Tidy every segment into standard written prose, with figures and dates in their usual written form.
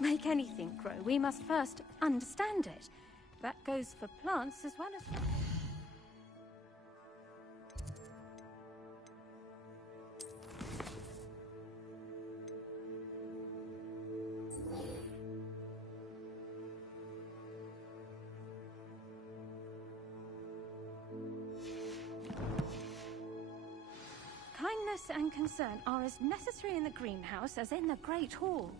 To make anything grow, we must first understand it. That goes for plants as well as... Kindness and concern are as necessary in the greenhouse as in the Great Hall.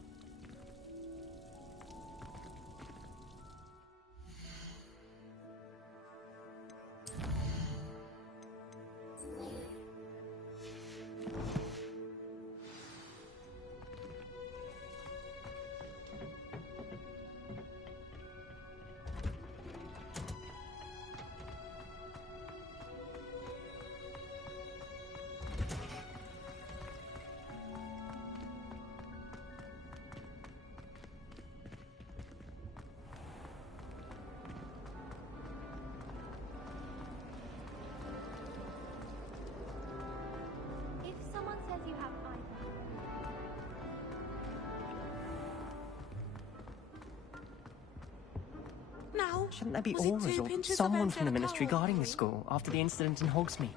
Shouldn't there be orders or someone from the Ministry guarding the school after the incident in Hogsmeade?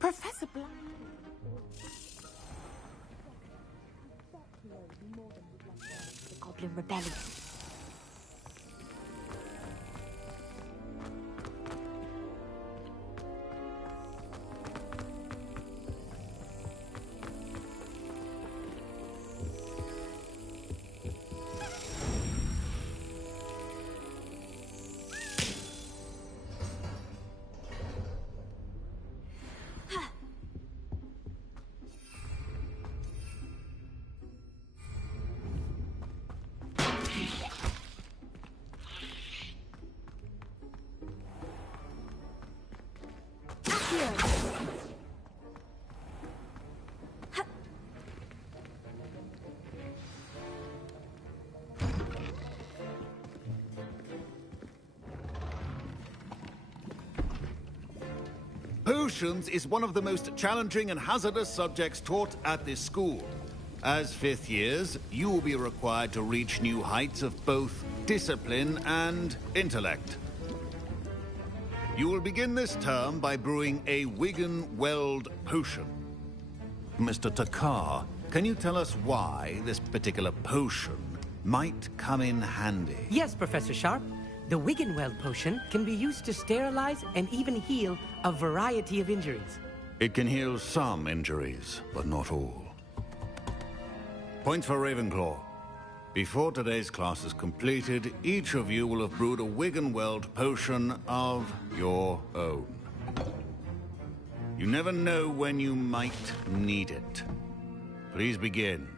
Professor Black... The Goblin Rebellion. Potions is one of the most challenging and hazardous subjects taught at this school. As fifth years, you will be required to reach new heights of both discipline and intellect. You will begin this term by brewing a Wiggenweld potion. Mr. Takar, can you tell us why this particular potion might come in handy? Yes, Professor Sharp. The Wiggenweld potion can be used to sterilize and even heal a variety of injuries. It can heal some injuries, but not all. Points for Ravenclaw. Before today's class is completed, each of you will have brewed a Wiggenweld potion of your own. You never know when you might need it. Please begin.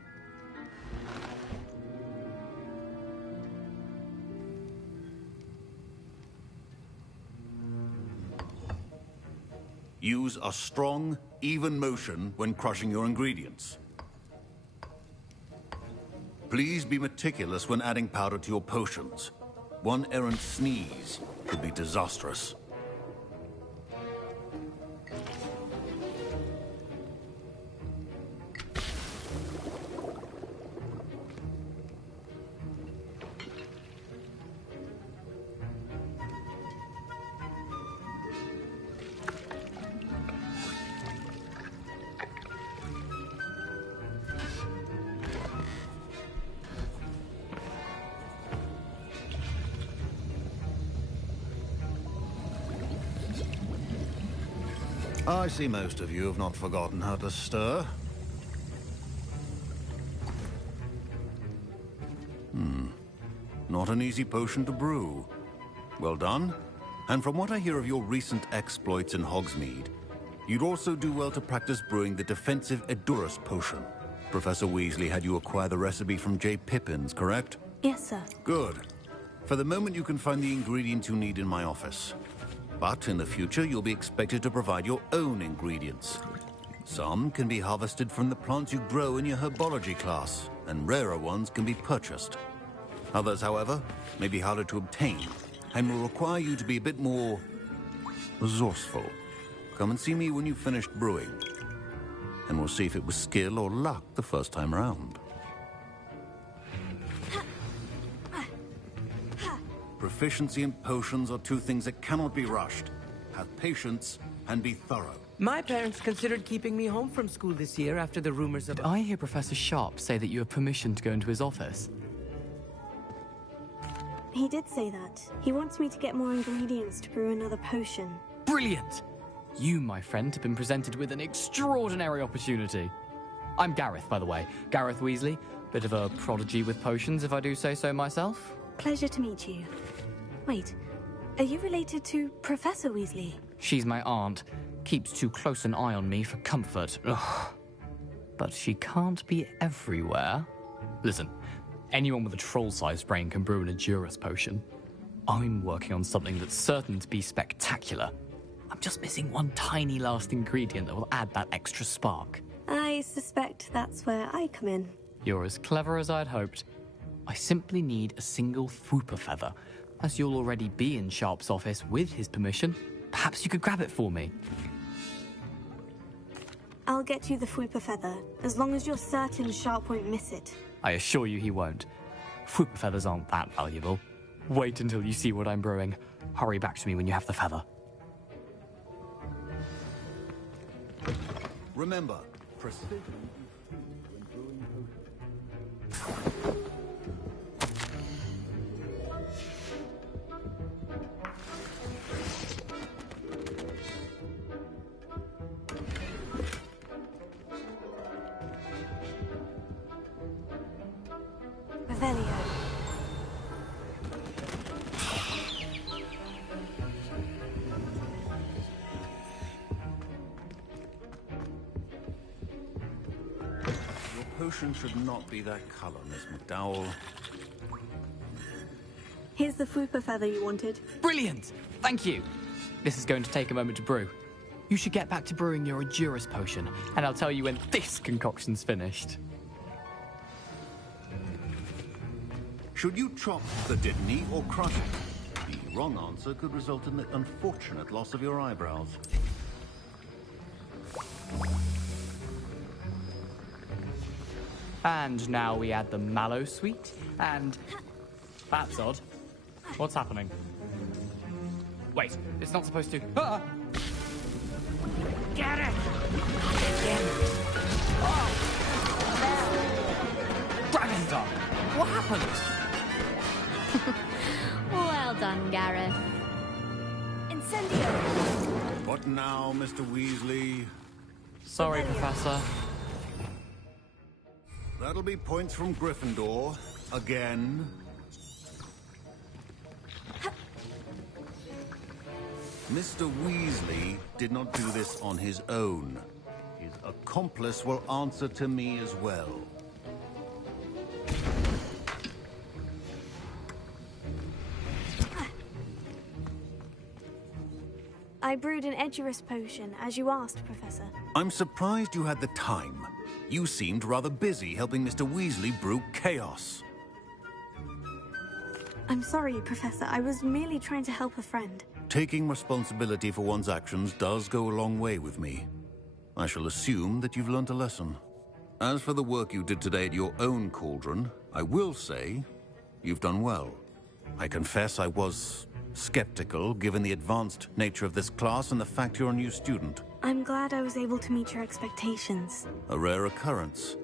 Use a strong, even motion when crushing your ingredients. Please be meticulous when adding powder to your potions. One errant sneeze could be disastrous. I see most of you have not forgotten how to stir. Not an easy potion to brew. Well done. And from what I hear of your recent exploits in Hogsmeade, you'd also do well to practice brewing the defensive Edurus potion. Professor Weasley had you acquire the recipe from J. Pippins, correct? Yes, sir. Good. For the moment, you can find the ingredients you need in my office. But in the future, you'll be expected to provide your own ingredients. Some can be harvested from the plants you grow in your herbology class, and rarer ones can be purchased. Others, however, may be harder to obtain, and will require you to be a bit more resourceful. Come and see me when you've finished brewing, and we'll see if it was skill or luck the first time around. Proficiency and potions are two things that cannot be rushed. Have patience and be thorough. My parents considered keeping me home from school this year after the rumors of... Did I hear Professor Sharp say that you have permission to go into his office? He did say that. He wants me to get more ingredients to brew another potion. Brilliant! You, my friend, have been presented with an extraordinary opportunity. I'm Gareth, by the way. Gareth Weasley. Bit of a prodigy with potions, if I do say so myself. Pleasure to meet you. Wait, are you related to Professor Weasley? She's my aunt. Keeps too close an eye on me for comfort. Ugh. But she can't be everywhere. Listen, anyone with a troll-sized brain can brew an Edurus potion. I'm working on something that's certain to be spectacular. I'm just missing one tiny last ingredient that will add that extra spark. I suspect that's where I come in. You're as clever as I'd hoped. I simply need a single Fwooper feather. As you'll already be in Sharp's office with his permission, perhaps you could grab it for me. I'll get you the Fwooper feather, as long as you're certain Sharp won't miss it. I assure you he won't. Fwooper feathers aren't that valuable. Wait until you see what I'm brewing. Hurry back to me when you have the feather. Remember, precision is key when brewing potions. Revelio. Your potion should not be that color, Miss McDowell. Here's the Fwooper feather you wanted. Brilliant! Thank you! This is going to take a moment to brew. You should get back to brewing your Edurus potion, and I'll tell you when this concoction's finished. Should you chop the Dittany or crush it? The wrong answer could result in the unfortunate loss of your eyebrows. And now we add the mallow sweet, and... That's odd. What's happening? Wait, it's not supposed to... Ah! Get it! Dragon's Dog! What happened? Well done, Gareth. Incendio! What now, Mr. Weasley? Sorry, Professor. That'll be points from Gryffindor. Again. Mr. Weasley did not do this on his own. His accomplice will answer to me as well. I brewed an Edurus potion, as you asked, Professor. I'm surprised you had the time. You seemed rather busy helping Mr. Weasley brew chaos. I'm sorry, Professor. I was merely trying to help a friend. Taking responsibility for one's actions does go a long way with me. I shall assume that you've learnt a lesson. As for the work you did today at your own cauldron, I will say you've done well. I confess I was skeptical, given the advanced nature of this class and the fact you're a new student. I'm glad I was able to meet your expectations. A rare occurrence.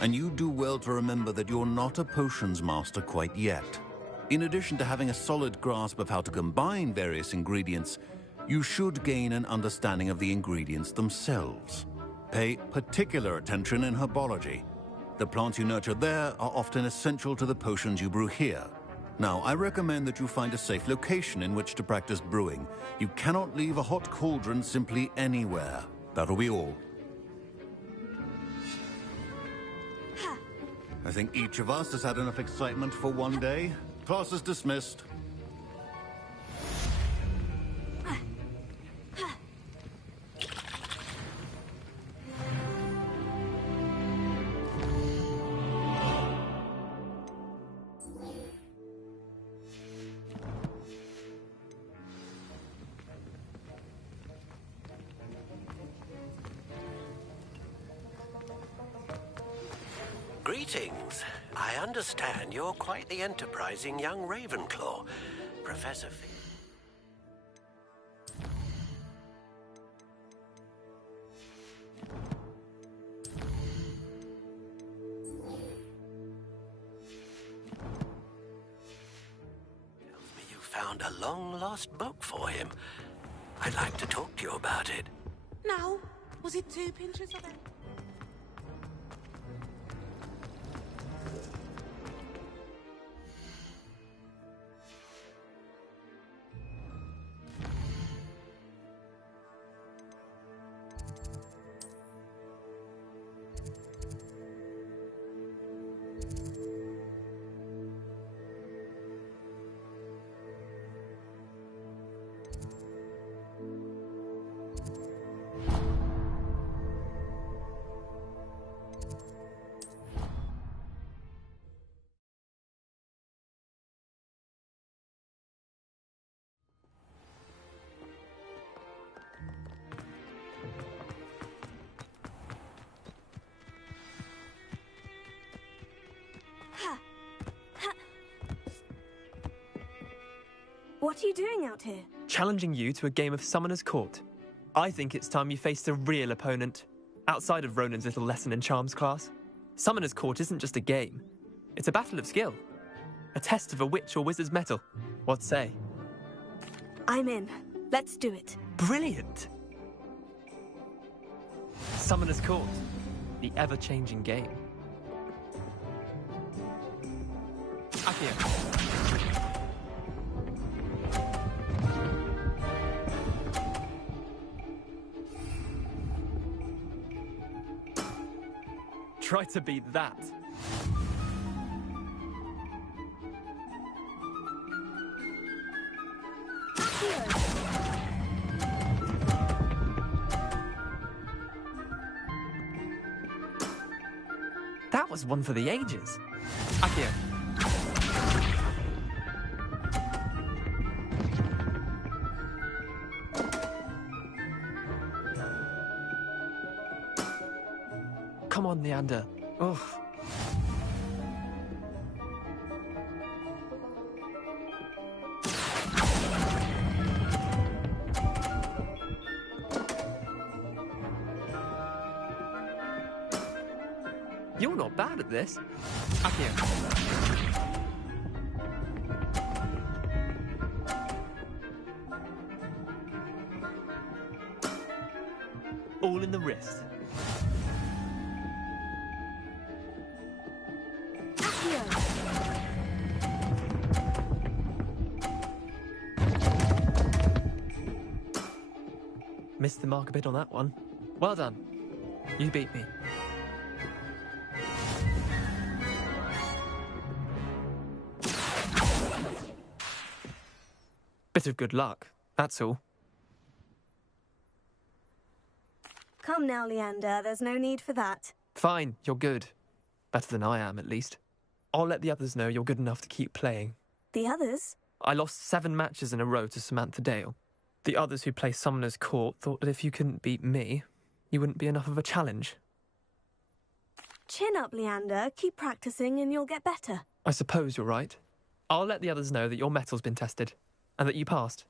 And you do well to remember that you're not a potions master quite yet. In addition to having a solid grasp of how to combine various ingredients, you should gain an understanding of the ingredients themselves. Pay particular attention in herbology. The plants you nurture there are often essential to the potions you brew here. Now, I recommend that you find a safe location in which to practice brewing. You cannot leave a hot cauldron simply anywhere. That'll be all. I think each of us has had enough excitement for one day. Class is dismissed. Greetings. I understand you're quite the enterprising young Ravenclaw. Professor Fig. You found a long-lost book for him. I'd like to talk to you about it. Now, was it 2 pinches of it? What are you doing out here? Challenging you to a game of Summoner's Court. I think it's time you faced a real opponent, outside of Ronan's little lesson in charms class. Summoner's Court isn't just a game. It's a battle of skill. A test of a witch or wizard's mettle. What say? I'm in. Let's do it. Brilliant! Summoner's Court. The ever-changing game. Accio. Try to beat that. That was one for the ages. Accio. Come on, Leander. Ugh. You're not bad at this. Accio. All in the wrist. Missed the mark a bit on that one. Well done. You beat me. Bit of good luck, that's all. Come now, Leander. There's no need for that. Fine, you're good. Better than I am, at least. I'll let the others know you're good enough to keep playing. The others? I lost 7 matches in a row to Samantha Dale. The others who play Summoner's Court thought that if you couldn't beat me, you wouldn't be enough of a challenge. Chin up, Leander. Keep practicing and you'll get better. I suppose you're right. I'll let the others know that your metal's been tested, and that you passed.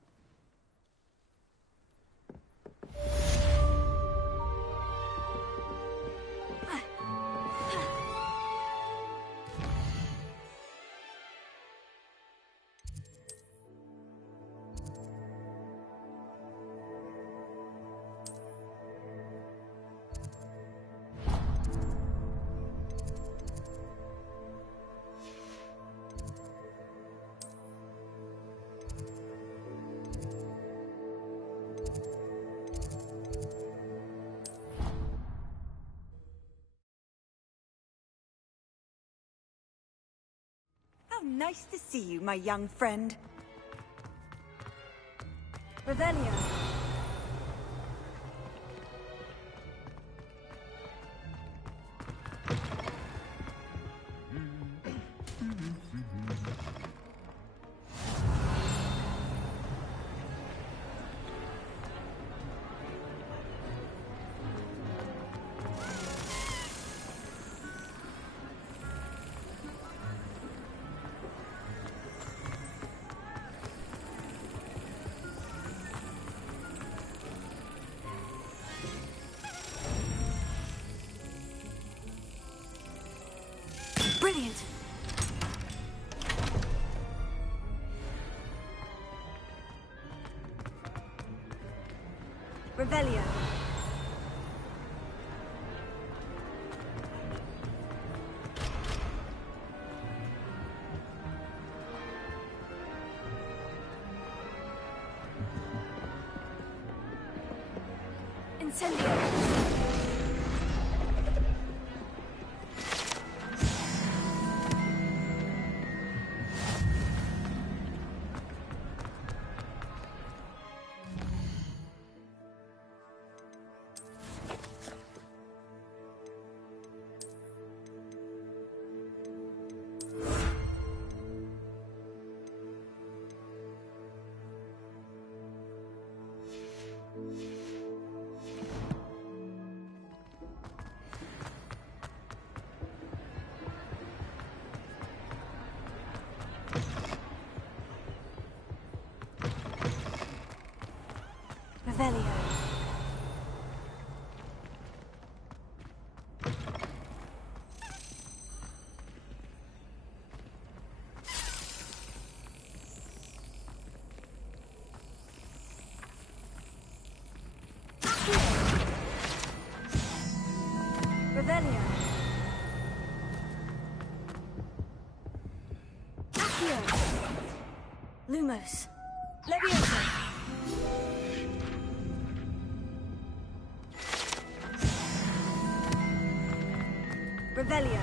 How nice to see you, my young friend. Revelio. Brilliant. Revelio. Incendio. Revelio. Revelio. Accio. Lumos. Leviosa. Revelio.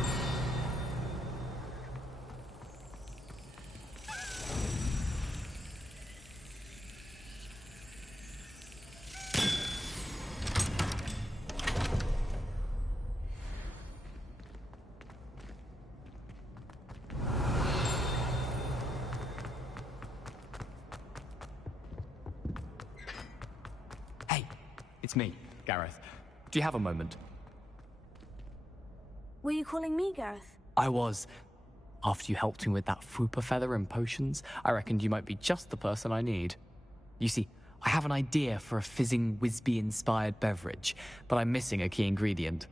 Hey, it's me, Gareth. Do you have a moment? Were you calling me, Gareth? I was. After you helped me with that Fupa feather and potions, I reckoned you might be just the person I need. You see, I have an idea for a fizzing Wisby-inspired beverage, but I'm missing a key ingredient.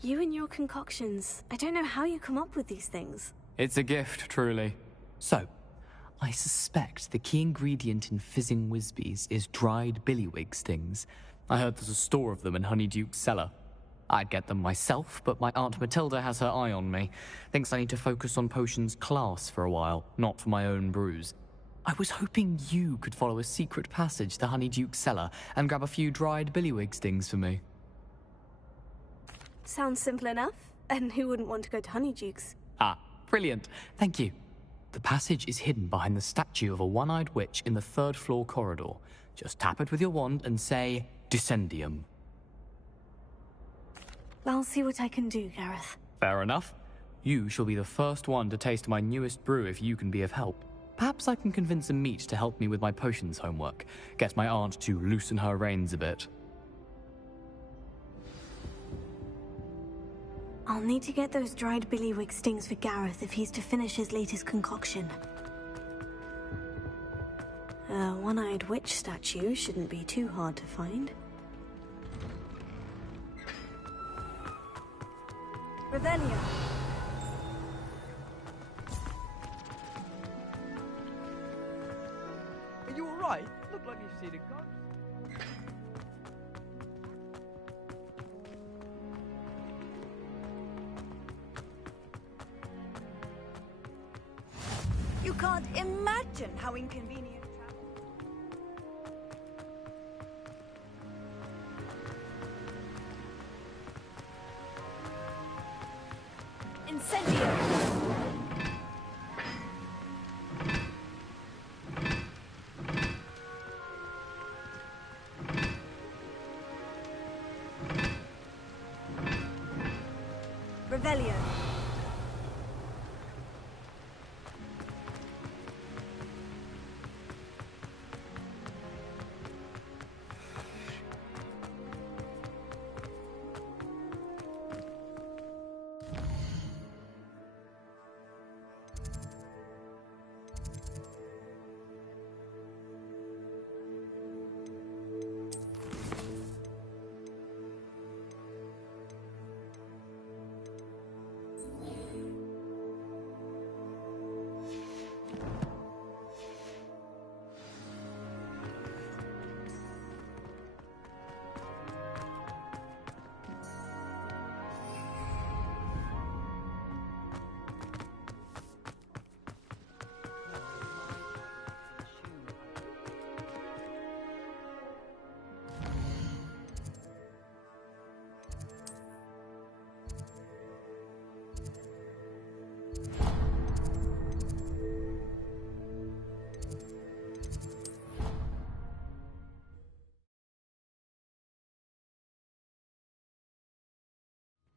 You and your concoctions. I don't know how you come up with these things. It's a gift, truly. So, I suspect the key ingredient in fizzing Wisbies is dried billywig stings. I heard there's a store of them in Honeyduke's cellar. I'd get them myself, but my Aunt Matilda has her eye on me. Thinks I need to focus on potions class for a while, not for my own brews. I was hoping you could follow a secret passage to Honeyduke's cellar and grab a few dried billywig stings for me. Sounds simple enough. And who wouldn't want to go to Honeyduke's? Ah, brilliant. Thank you. The passage is hidden behind the statue of a one-eyed witch in the third-floor corridor. Just tap it with your wand and say, Descendium. I'll see what I can do, Gareth. Fair enough. You shall be the first one to taste my newest brew if you can be of help. Perhaps I can convince a meat to help me with my potions homework. Get my aunt to loosen her reins a bit. I'll need to get those dried billywig stings for Gareth if he's to finish his latest concoction. A one-eyed witch statue shouldn't be too hard to find. Revelio. Are you alright? Look like you've seen a ghost. You can't imagine how inconvenient Incendio! Revelio.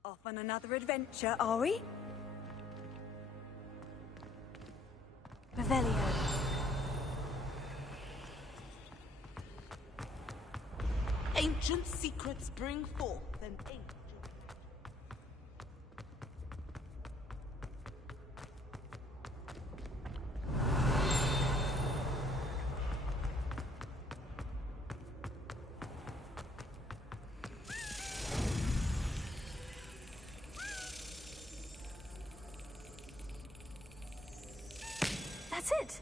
Off on another adventure, are we? Revelio. Ancient secrets bring forth an ancient... That's it.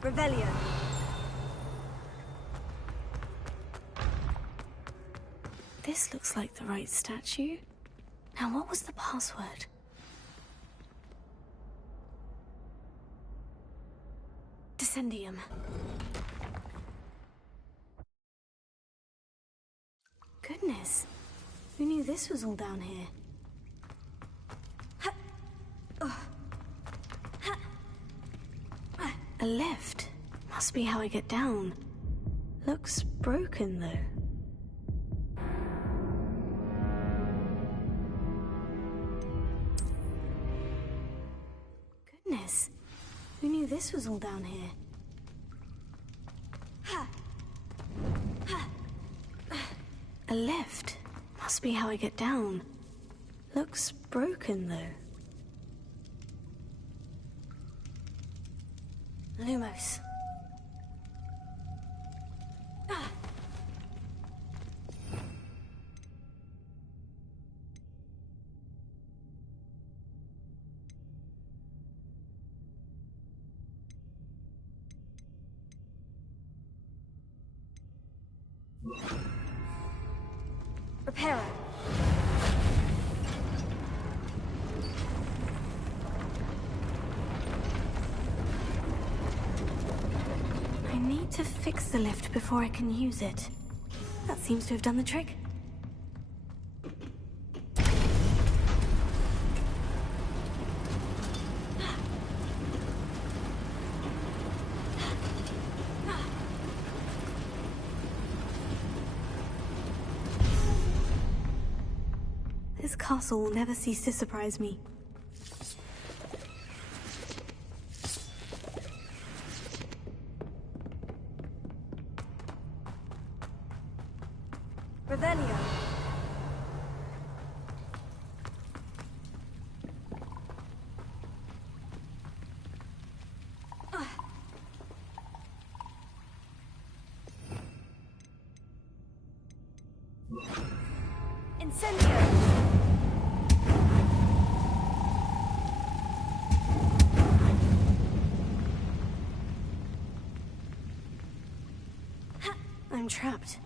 Revelio. This looks like the right statue. Now, what was the password? Descendium. Goodness. Who knew this was all down here? A lift. Must be how I get down. Looks broken, though. Goodness. Who knew this was all down here? A lift. Must be how I get down. Looks broken, though. Lumos. Reparo. I need to fix the lift before I can use it. That seems to have done the trick. This castle will never cease to surprise me. Revelio. Incendio. I'm trapped.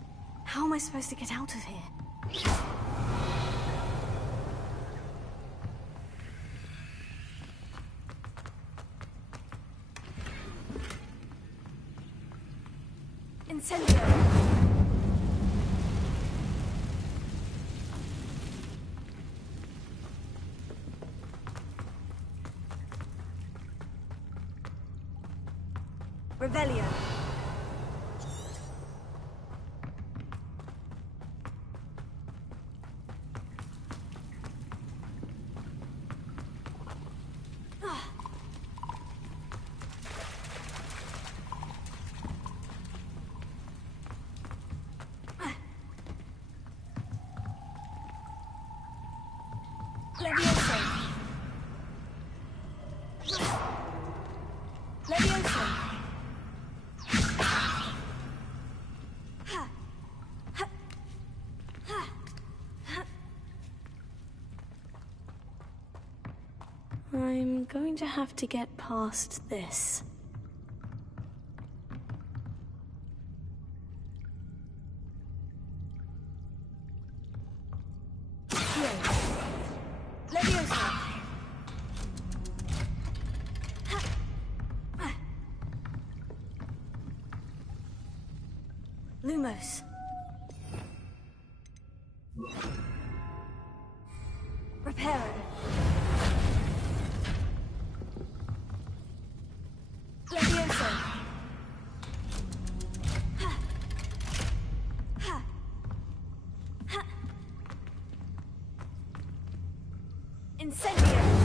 How am I supposed to get out of here? Incendio. Revelio. Levioso. Levioso. I'm going to have to get past this. Levioso. Lumos. Reparo. Levioso. Incendio!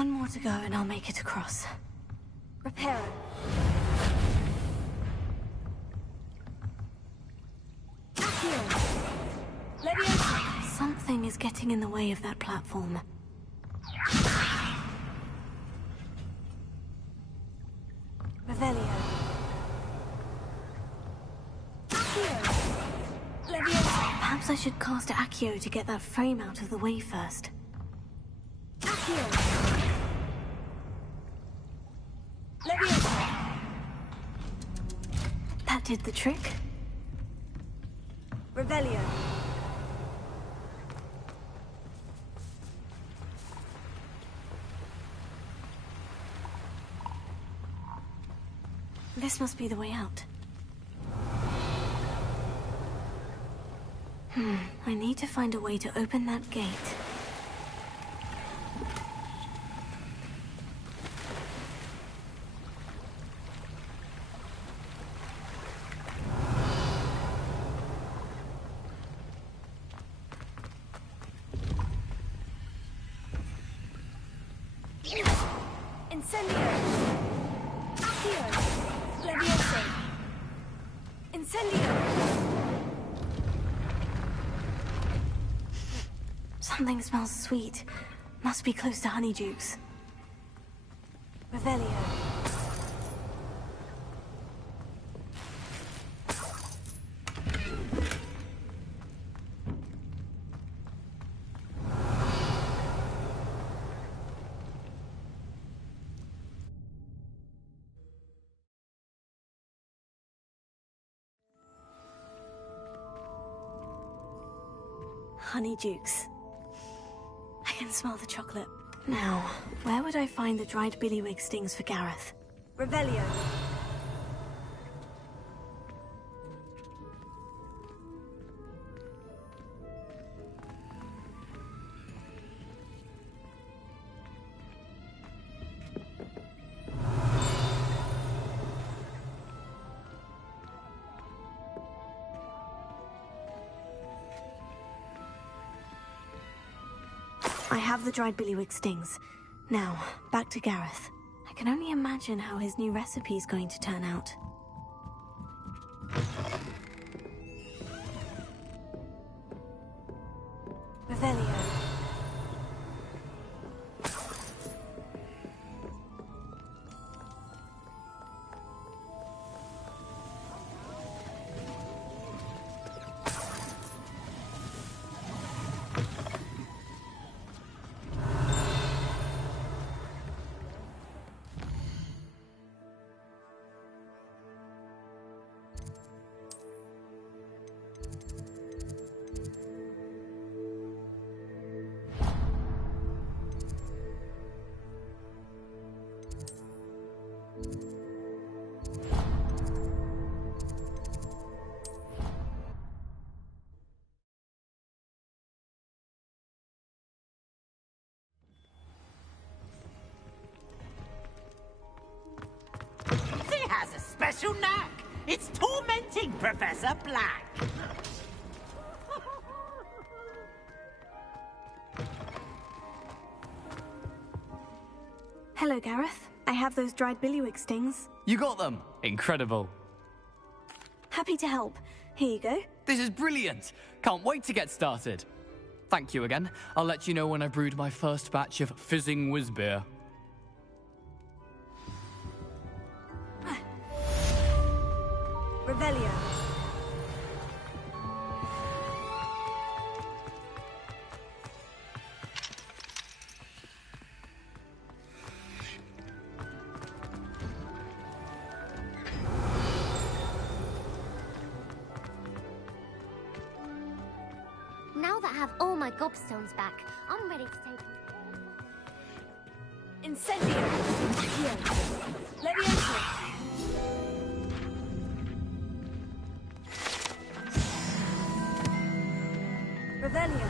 One more to go and I'll make it across. Reparo. Something is getting in the way of that platform. Revelio. Perhaps I should cast Accio to get that frame out of the way first. That did the trick. Revelio. This must be the way out. I need to find a way to open that gate. Incendio. Accio. Leviosa. Incendio. Something smells sweet. Must be close to Honeydukes. Revelio. Honeydukes. I can smell the chocolate. Now, where would I find the dried billywig stings for Gareth? Revelio. I have the dried billywig stings. Now, back to Gareth. I can only imagine how his new recipe is going to turn out. Revelio. He has a special knack. It's tormenting Professor Black. Hello, Gareth. I have those dried billywig stings. You got them! Incredible. Happy to help. Here you go. This is brilliant! Can't wait to get started. Thank you again. I'll let you know when I brewed my first batch of fizzing whiz beer. Revelio. Now that I have all my gobstones back, I'm ready to take them. Incendio. Accio. Leviosa. Revelio.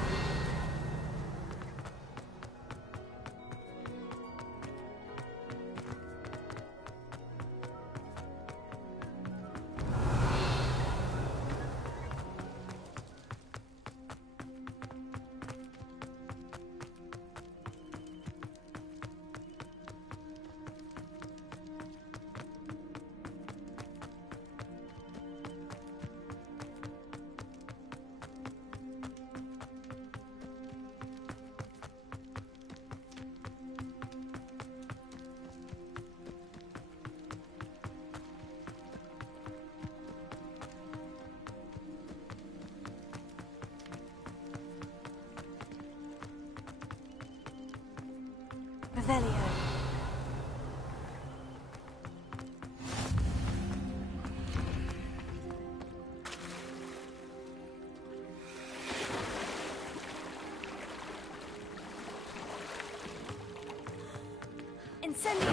Incendio!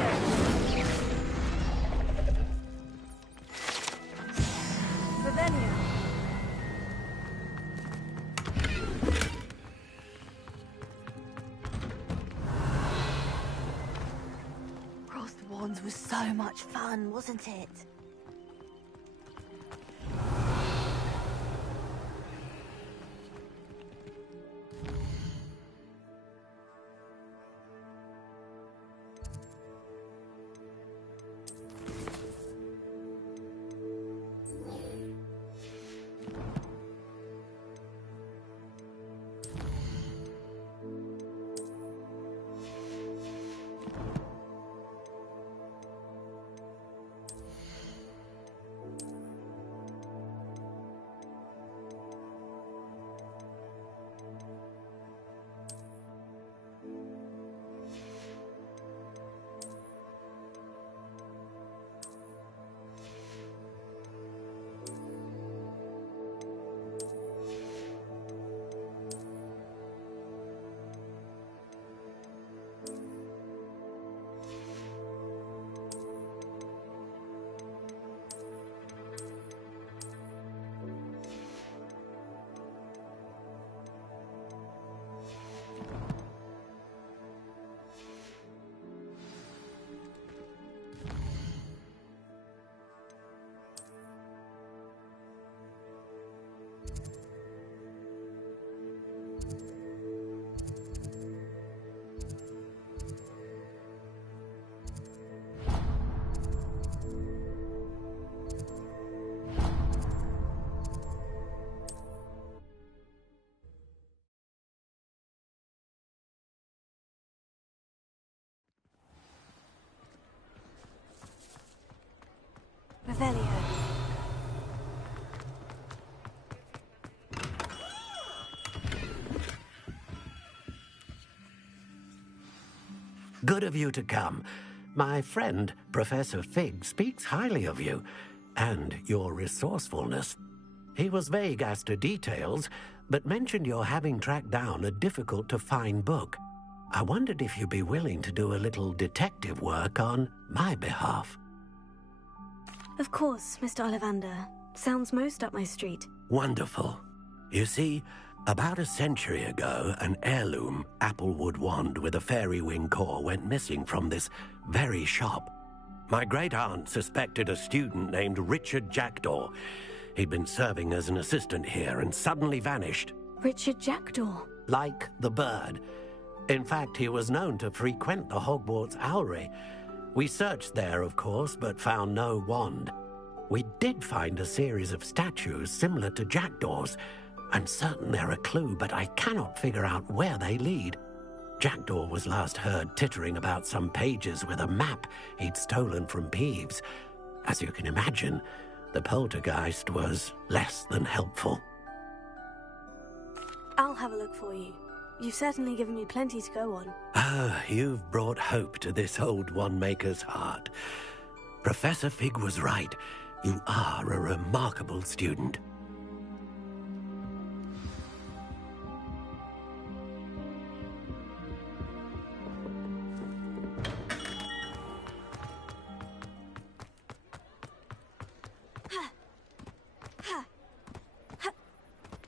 Revelio! Cross the Wands was so much fun, wasn't it? Revelio. Good of you to come. My friend, Professor Fig, speaks highly of you and your resourcefulness. He was vague as to details, but mentioned your having tracked down a difficult-to-find book. I wondered if you'd be willing to do a little detective work on my behalf. Of course, Mr. Ollivander. Sounds most up my street. Wonderful. You see, about a century ago, an heirloom applewood wand with a fairy wing core went missing from this very shop. My great-aunt suspected a student named Richard Jackdaw. He'd been serving as an assistant here and suddenly vanished. Richard Jackdaw? Like the bird. In fact, he was known to frequent the Hogwarts Owlery. We searched there, of course, but found no wand. We did find a series of statues similar to Jackdaw's. I'm certain they're a clue, but I cannot figure out where they lead. Jackdaw was last heard tittering about some pages with a map he'd stolen from Peeves. As you can imagine, the poltergeist was less than helpful. I'll have a look for you. You've certainly given me plenty to go on. Ah, you've brought hope to this old wand-maker's heart. Professor Fig was right. You are a remarkable student.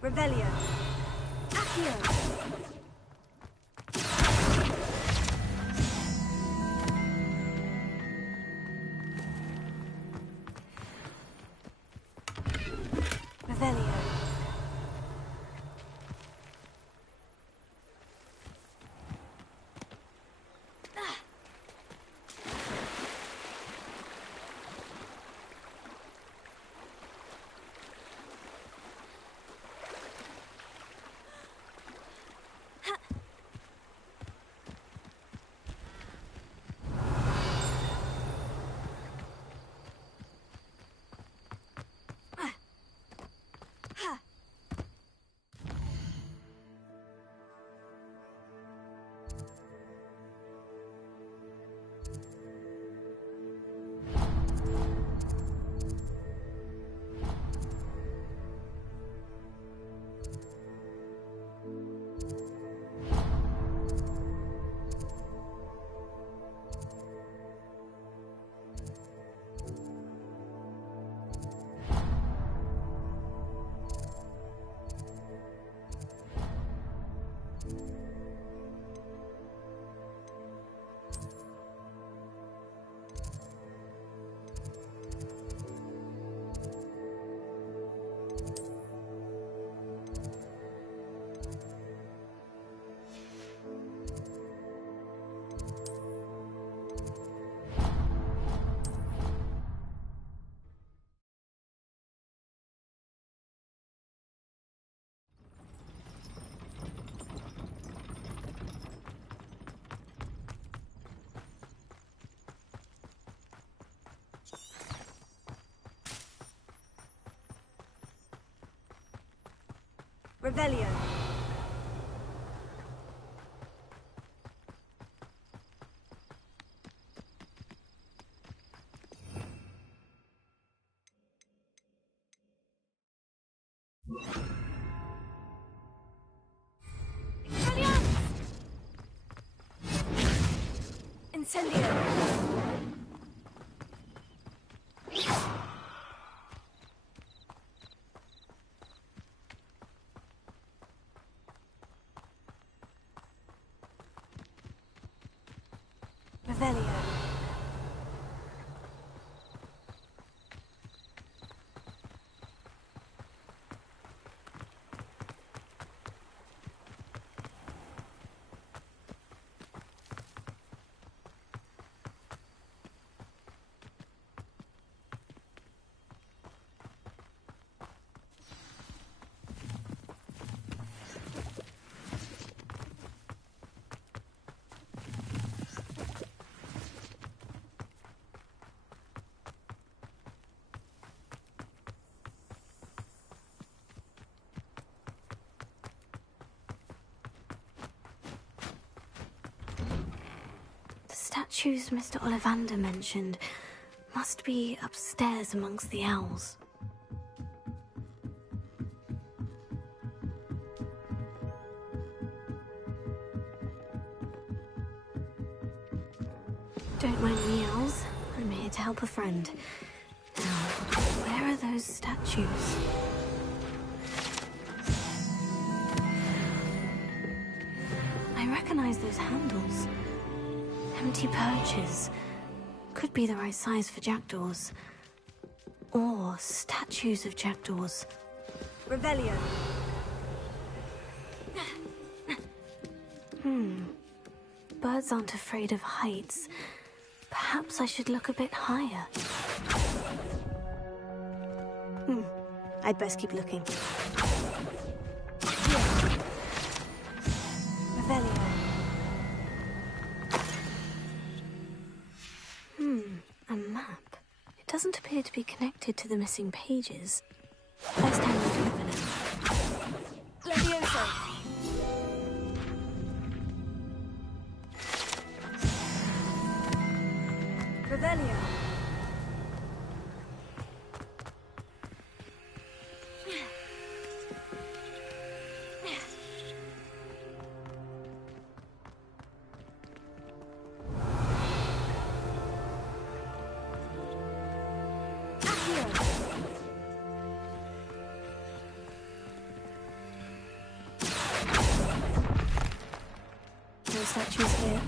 Revelio. Accio. Revelio. Ha! Revelio. Incendio! Revelio. Statues Mr. Ollivander mentioned must be upstairs amongst the owls. Don't mind me, owls. I'm here to help a friend. Now, where are those statues? I recognize those handles. Empty perches. Could be the right size for jackdaws. Or statues of jackdaws. Revelio. Birds aren't afraid of heights. Perhaps I should look a bit higher. I'd best keep looking. Revelio. A map. It doesn't appear to be connected to the missing pages. First time I've opened it. Levioso! Revelio! No statues here.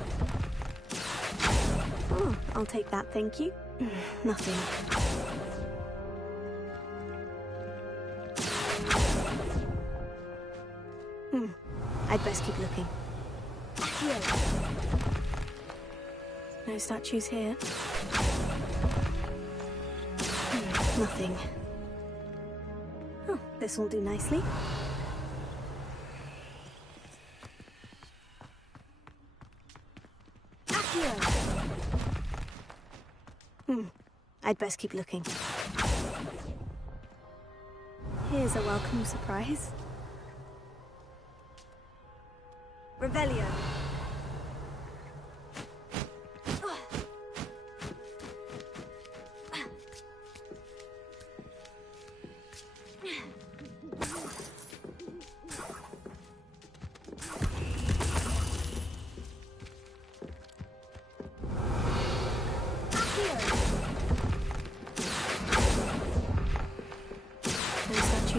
Oh, I'll take that, thank you. Nothing. I'd best keep looking. Here. No statues here. Nothing. Oh, this will do nicely. I'd best keep looking. Here's a welcome surprise. Revelio.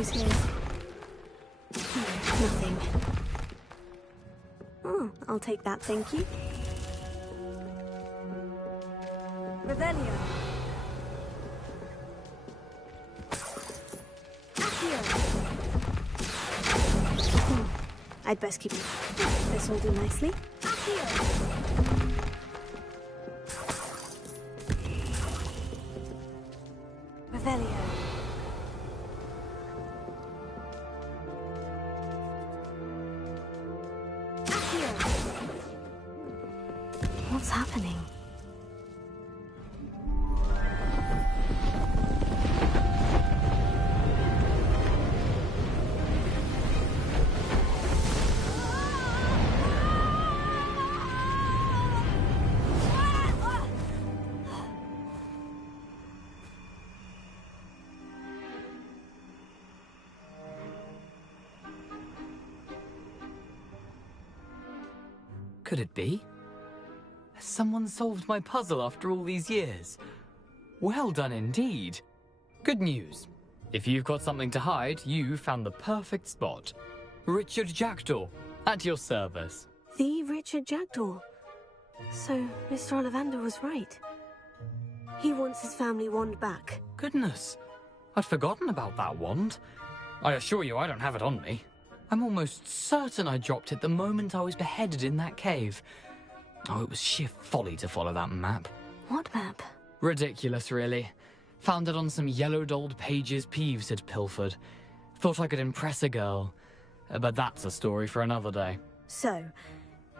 Here. Nothing. Oh, I'll take that, thank you. Revelio. I'd best keep it. This will do nicely. Revelio. What's happening? could it be? Has someone solved my puzzle after all these years? Well done indeed. Good news. If you've got something to hide, you found the perfect spot. Richard Jackdaw, at your service. The Richard Jackdaw. So, Mr. Ollivander was right. He wants his family wand back. Goodness, I'd forgotten about that wand. I assure you I don't have it on me. I'm almost certain I dropped it the moment I was beheaded in that cave. Oh, it was sheer folly to follow that map. What map? Ridiculous, really. Found it on some yellowed old pages Peeves had pilfered. Thought I could impress a girl. But that's a story for another day. So,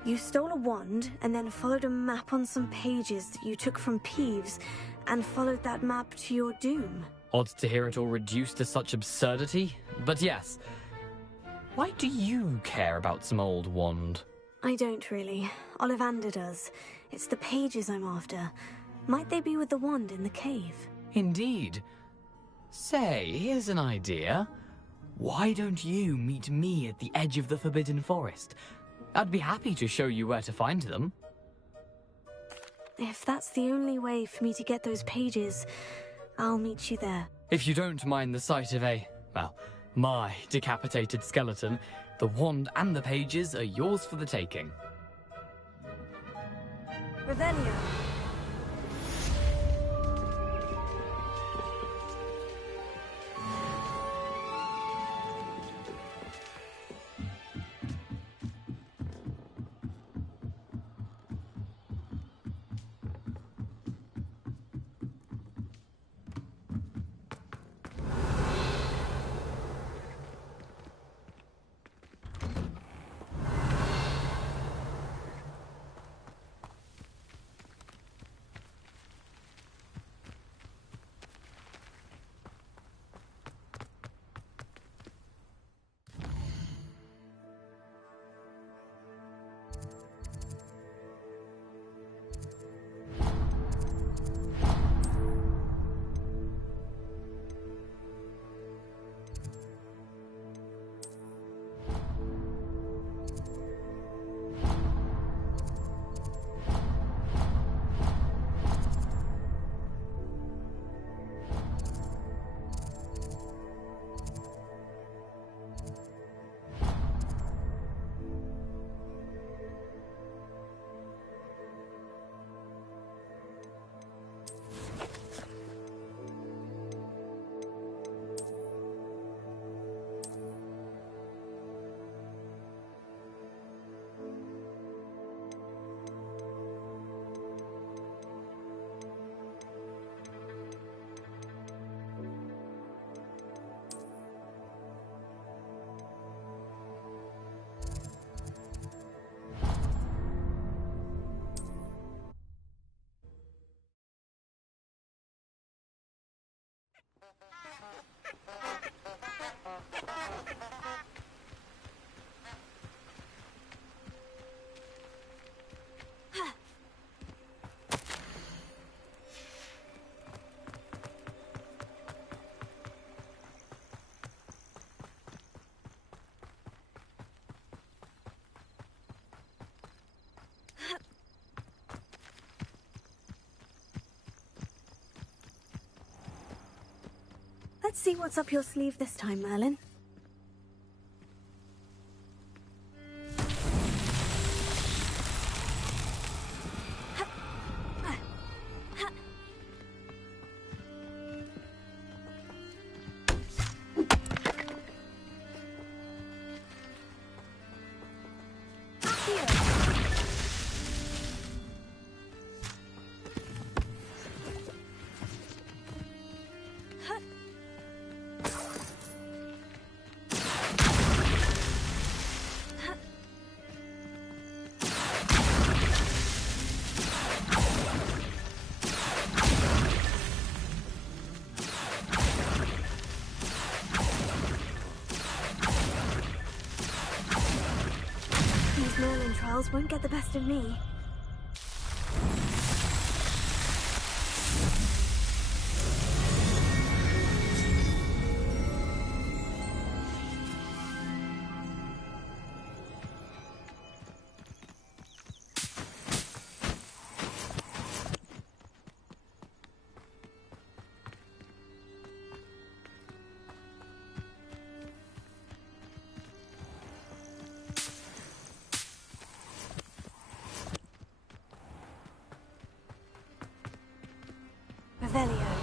you stole a wand and then followed a map on some pages that you took from Peeves and followed that map to your doom. Odd to hear it all reduced to such absurdity, but yes. Why do you care about some old wand? I don't really. Ollivander does. It's the pages I'm after. Might they be with the wand in the cave? Indeed. Say, here's an idea. Why don't you meet me at the edge of the Forbidden Forest? I'd be happy to show you where to find them. If that's the only way for me to get those pages, I'll meet you there. If you don't mind the sight of my decapitated skeleton, the wand and the pages are yours for the taking. Revelio. Let's see what's up your sleeve this time, Merlin. Merlin trials won't get the best of me. Revelio.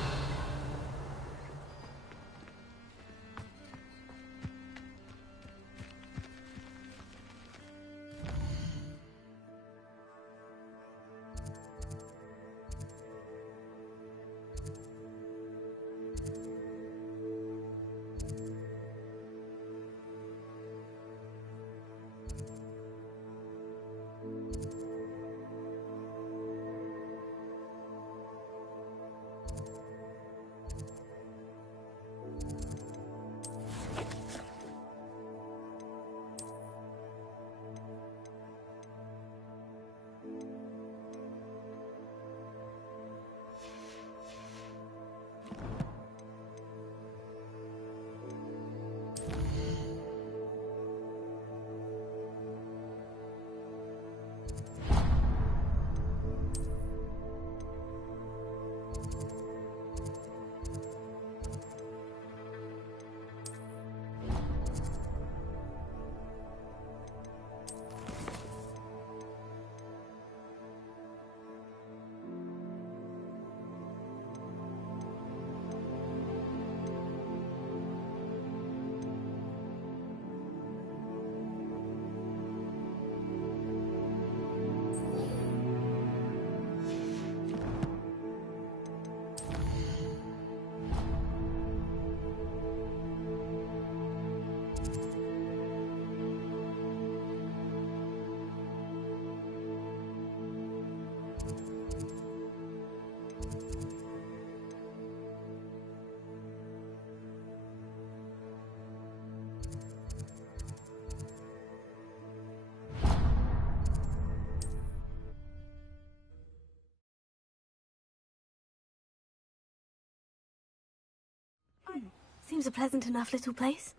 Seems a pleasant enough little place.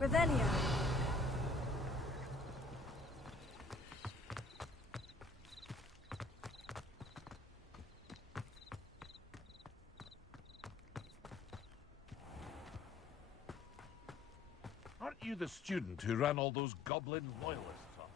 Revelio. Aren't you the student who ran all those goblin loyalists off?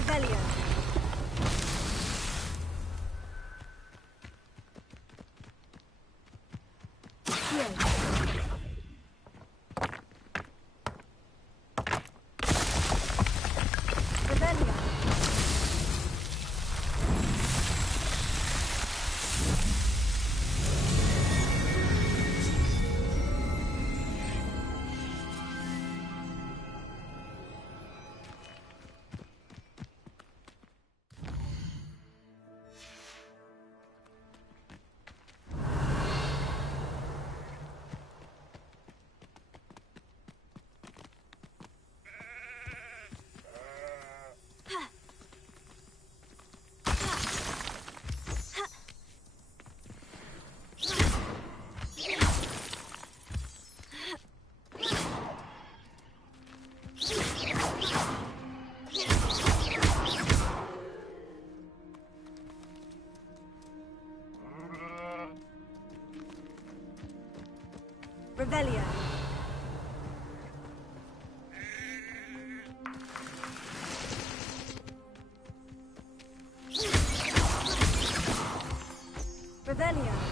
Revelio. Revelio.